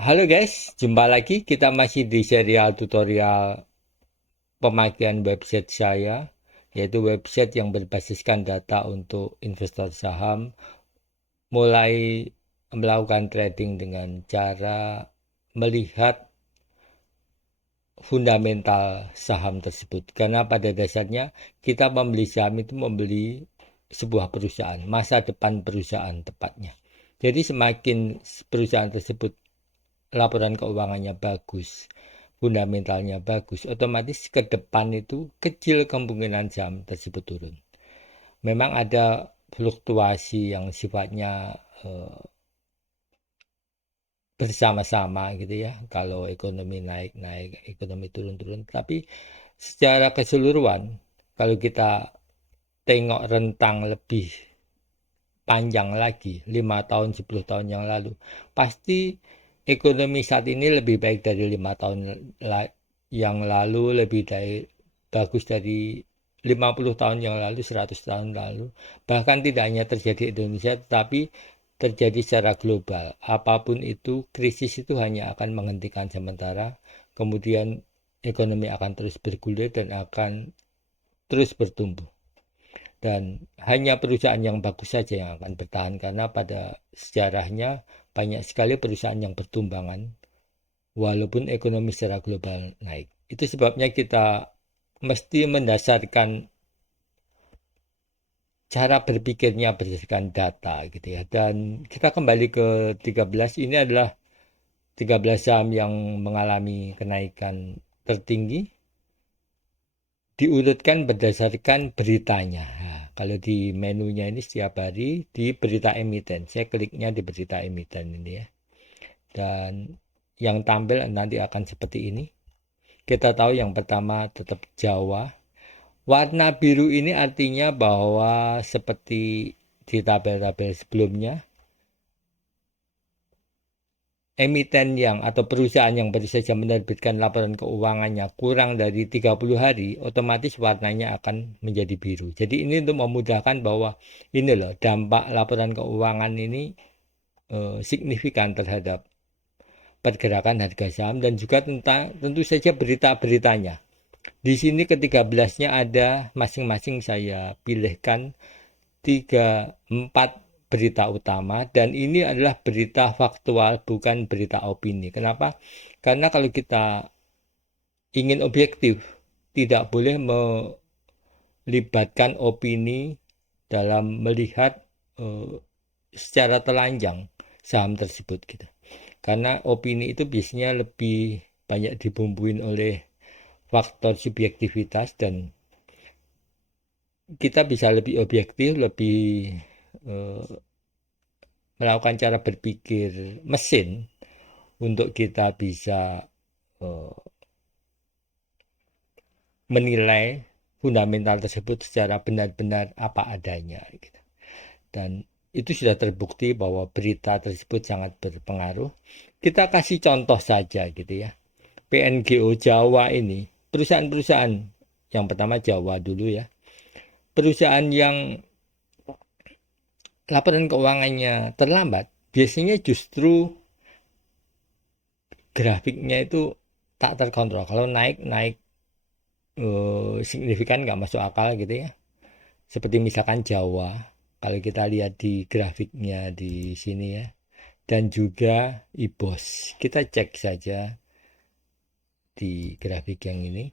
Halo guys, jumpa lagi. Kita masih di serial tutorial pemakaian website saya, yaitu website yang berbasiskan data untuk investor saham, mulai melakukan trading dengan cara melihat fundamental saham tersebut. Karena pada dasarnya kita membeli saham itu membeli sebuah perusahaan, masa depan perusahaan tepatnya. Jadi semakin perusahaan tersebut laporan keuangannya bagus, fundamentalnya bagus, otomatis ke depan itu kecil kemungkinan saham tersebut turun. Memang ada fluktuasi yang sifatnya bersama-sama gitu ya. Kalau ekonomi naik-naik, ekonomi turun-turun. Tapi secara keseluruhan, kalau kita tengok rentang lebih panjang lagi, 5 tahun, 10 tahun yang lalu, pasti ekonomi saat ini lebih baik dari 5 tahun yang lalu, lebih bagus dari 50 tahun yang lalu, 100 tahun lalu. Bahkan tidak hanya terjadi di Indonesia, tetapi terjadi secara global. Apapun itu, krisis itu hanya akan menghentikan sementara, kemudian ekonomi akan terus bergulir dan akan terus bertumbuh. Dan hanya perusahaan yang bagus saja yang akan bertahan karena pada sejarahnya banyak sekali perusahaan yang bertumbangan walaupun ekonomi secara global naik. Itu sebabnya kita mesti mendasarkan cara berpikirnya berdasarkan data gitu ya. Dan kita kembali ke 13, ini adalah 13 saham yang mengalami kenaikan tertinggi diurutkan berdasarkan beritanya. Nah, kalau di menunya ini setiap hari di berita emiten, saya kliknya di berita emiten ini ya. Dan yang tampil nanti akan seperti ini. Kita tahu yang pertama tetap Jawa. Warna biru ini artinya bahwa seperti di tabel-tabel sebelumnya, emiten yang atau perusahaan yang baru saja menerbitkan laporan keuangannya kurang dari 30 hari, otomatis warnanya akan menjadi biru. Jadi ini untuk memudahkan bahwa ini loh dampak laporan keuangan ini signifikan terhadap pergerakan harga saham dan juga tentang tentu saja berita-beritanya. Di sini ke-13-nya ada masing-masing saya pilihkan 3-4 berita utama dan ini adalah berita faktual bukan berita opini. Kenapa? Karena kalau kita ingin objektif tidak boleh melibatkan opini dalam melihat eh, secara telanjang saham tersebut gitu. Karena opini itu biasanya lebih banyak dibumbuin oleh faktor subjektivitas dan kita bisa lebih objektif, lebih eh, melakukan cara berpikir mesin untuk kita bisa eh, menilai fundamental tersebut secara benar-benar apa adanya gitu. Dan itu sudah terbukti bahwa berita tersebut sangat berpengaruh. Kita kasih contoh saja gitu ya. PNGO Jawa ini, perusahaan-perusahaan yang pertama Jawa dulu ya. Perusahaan yang laporan keuangannya terlambat, biasanya justru grafiknya itu tak terkontrol. Kalau naik naik signifikan nggak masuk akal gitu ya. Seperti misalkan Jawa, kalau kita lihat di grafiknya di sini ya, dan juga IBOS. Kita cek saja di grafik yang ini.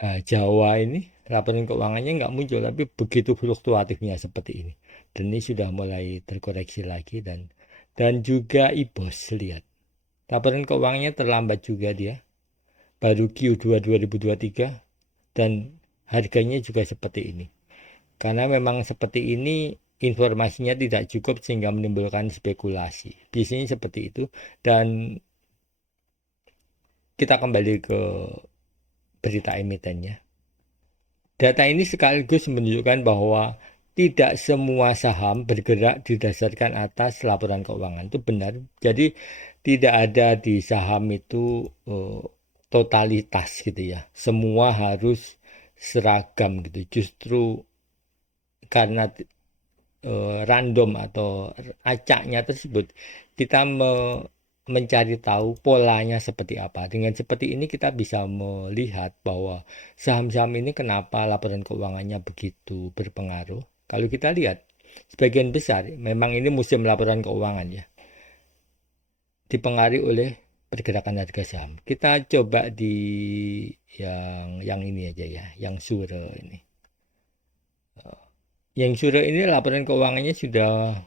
Jawa ini laporan keuangannya nggak muncul, tapi begitu fluktuatifnya seperti ini. Dan ini sudah mulai terkoreksi lagi dan juga IBOS lihat. Laporan keuangannya terlambat juga dia, baru Q2 2023 dan harganya juga seperti ini. Karena memang seperti ini informasinya tidak cukup sehingga menimbulkan spekulasi. Biasanya seperti itu dan kita kembali ke berita emitennya. Data ini sekaligus menunjukkan bahwa tidak semua saham bergerak didasarkan atas laporan keuangan. Itu benar. Jadi tidak ada di saham itu totalitas gitu ya. Semua harus seragam gitu. Justru karena random atau acaknya tersebut kita mencari tahu polanya seperti apa. Dengan seperti ini kita bisa melihat bahwa saham-saham ini kenapa laporan keuangannya begitu berpengaruh. Kalau kita lihat, sebagian besar memang ini musim laporan keuangan ya, dipengaruhi oleh pergerakan harga saham. Kita coba di yang ini aja ya, yang Sure ini. Yang Sure ini laporan keuangannya sudah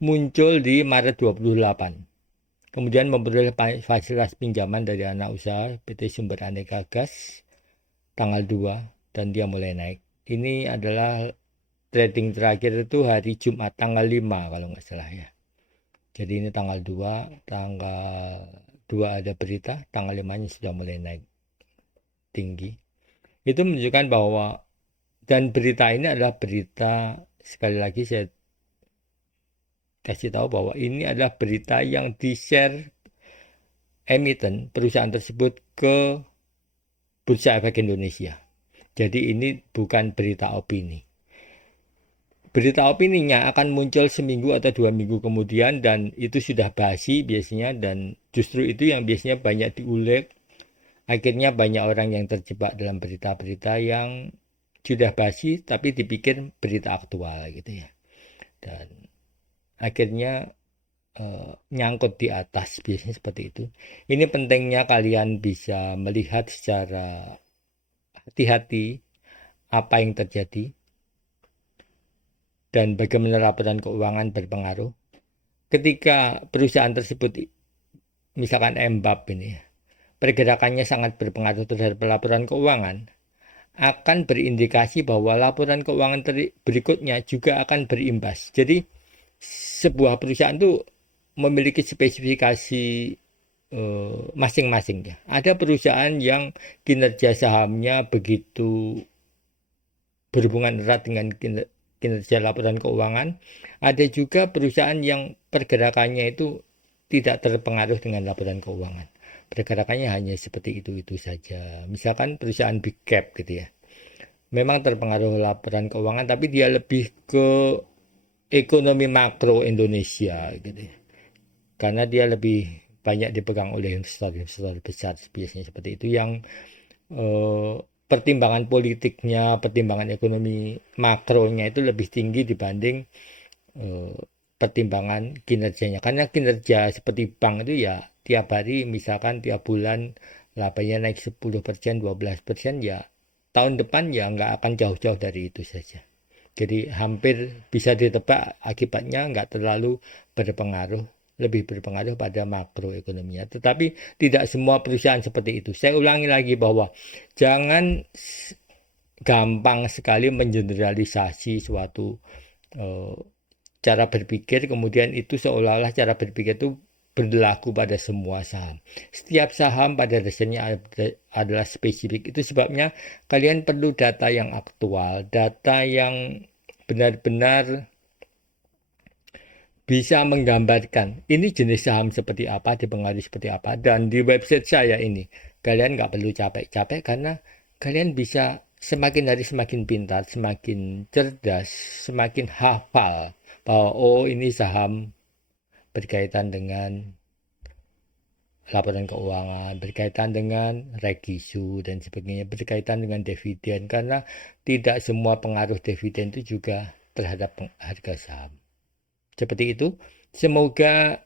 muncul di Maret 28. Kemudian memperoleh fasilitas pinjaman dari anak usaha PT Sumber Aneka Gas tanggal 2 dan dia mulai naik. Ini adalah trading terakhir itu hari Jumat tanggal 5 kalau nggak salah ya. Jadi ini tanggal 2 ada berita, tanggal 5-nya sudah mulai naik tinggi. Itu menunjukkan bahwa, dan berita ini adalah berita, sekali lagi saya kasih tahu bahwa ini adalah berita yang di-share emiten perusahaan tersebut ke Bursa Efek Indonesia. Jadi ini bukan berita opini. Berita opininya akan muncul seminggu atau 2 minggu kemudian dan itu sudah basi biasanya, dan justru itu yang biasanya banyak diulik. Akhirnya banyak orang yang terjebak dalam berita-berita yang sudah basi tapi dipikir berita aktual gitu ya. Dan akhirnya nyangkut di atas, biasanya seperti itu. Ini pentingnya kalian bisa melihat secara hati-hati apa yang terjadi dan bagaimana laporan keuangan berpengaruh. Ketika perusahaan tersebut, misalkan Embab ini, pergerakannya sangat berpengaruh terhadap laporan keuangan, akan berindikasi bahwa laporan keuangan berikutnya juga akan berimbas. Jadi sebuah perusahaan itu memiliki spesifikasi masing-masing ya. Ada perusahaan yang kinerja sahamnya begitu berhubungan erat dengan kinerja laporan keuangan. Ada juga perusahaan yang pergerakannya itu tidak terpengaruh dengan laporan keuangan. Pergerakannya hanya seperti itu saja. Misalkan perusahaan big cap gitu ya. Memang terpengaruh laporan keuangan tapi dia lebih ke ekonomi makro Indonesia gitu ya. Karena dia lebih banyak dipegang oleh investor-investor besar biasanya seperti itu, yang pertimbangan politiknya, pertimbangan ekonomi makronya itu lebih tinggi dibanding pertimbangan kinerjanya. Karena kinerja seperti bank itu ya tiap hari, misalkan tiap bulan labanya naik 10%, 12%, ya tahun depan ya nggak akan jauh-jauh dari itu saja. Jadi hampir bisa ditebak akibatnya nggak terlalu berpengaruh, lebih berpengaruh pada makroekonominya. Tetapi tidak semua perusahaan seperti itu. Saya ulangi lagi bahwa jangan gampang sekali mengeneralisasi suatu cara berpikir, kemudian itu seolah-olah cara berpikir itu berlaku pada semua saham. Setiap saham pada dasarnya adalah spesifik. Itu sebabnya kalian perlu data yang aktual, data yang benar-benar bisa menggambarkan ini jenis saham seperti apa, dipengaruhi seperti apa. Dan di website saya ini, kalian nggak perlu capek-capek karena kalian bisa semakin hari semakin pintar, semakin cerdas, semakin hafal bahwa oh ini saham berkaitan dengan laporan keuangan, berkaitan dengan regisu dan sebagainya, berkaitan dengan dividen, karena tidak semua pengaruh dividen itu juga terhadap harga saham. Seperti itu. Semoga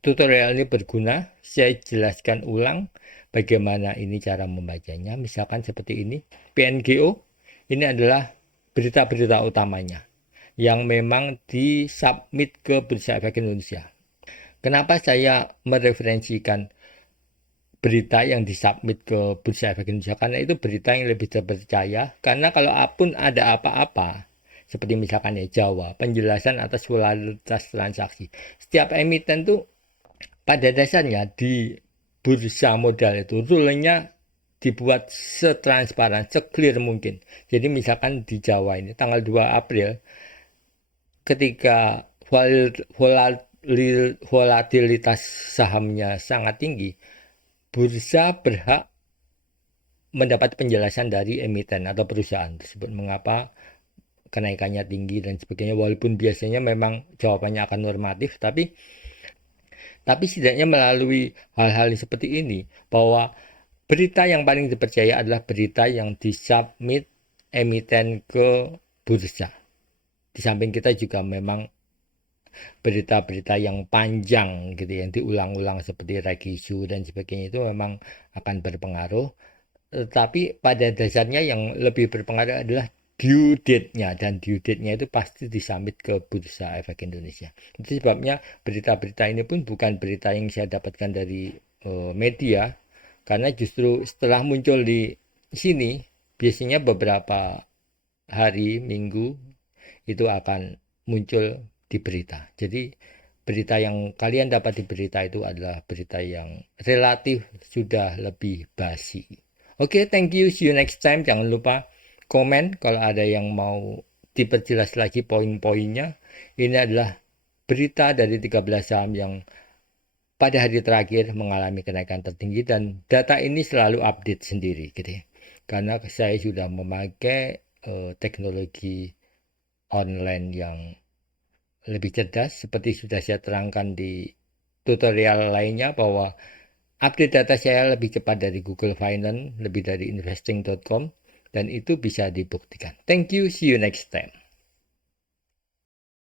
tutorial ini berguna. Saya jelaskan ulang bagaimana ini cara membacanya. Misalkan seperti ini, PNGO ini adalah berita-berita utamanya yang memang disubmit ke Bursa Efek Indonesia. Kenapa saya mereferensikan berita yang disubmit ke Bursa Efek Indonesia? Karena itu berita yang lebih terpercaya. Karena kalau pun ada apa-apa, seperti misalkan ya Jawa, penjelasan atas volatilitas transaksi. Setiap emiten tuh pada dasarnya di bursa modal itu rule-nya dibuat setransparan, seclear mungkin. Jadi misalkan di Jawa ini tanggal 2 April ketika volatilitas sahamnya sangat tinggi, bursa berhak mendapat penjelasan dari emiten atau perusahaan tersebut mengapa kenaikannya tinggi dan sebagainya, walaupun biasanya memang jawabannya akan normatif, tapi setidaknya melalui hal-hal seperti ini, bahwa berita yang paling dipercaya adalah berita yang disubmit emiten ke bursa. Di samping kita juga memang berita-berita yang panjang gitu yang diulang-ulang seperti rekisu dan sebagainya itu memang akan berpengaruh. Tapi pada dasarnya yang lebih berpengaruh adalah due date-nya, dan due date-nya itu pasti disubmit ke Bursa Efek Indonesia. Itu sebabnya berita-berita ini pun bukan berita yang saya dapatkan dari media, karena justru setelah muncul di sini biasanya beberapa hari, minggu itu akan muncul di berita. Jadi berita yang kalian dapat di berita itu adalah berita yang relatif sudah lebih basi. Oke, thank you. See you next time. Jangan lupa komen kalau ada yang mau diperjelas lagi poin-poinnya. Ini adalah berita dari 13 saham yang pada hari terakhir mengalami kenaikan tertinggi, dan data ini selalu update sendiri gitu ya. Karena saya sudah memakai teknologi online yang lebih cerdas, seperti sudah saya terangkan di tutorial lainnya, bahwa update data saya lebih cepat dari Google Finance, lebih dari investing.com, dan itu bisa dibuktikan. Thank you, see you next time.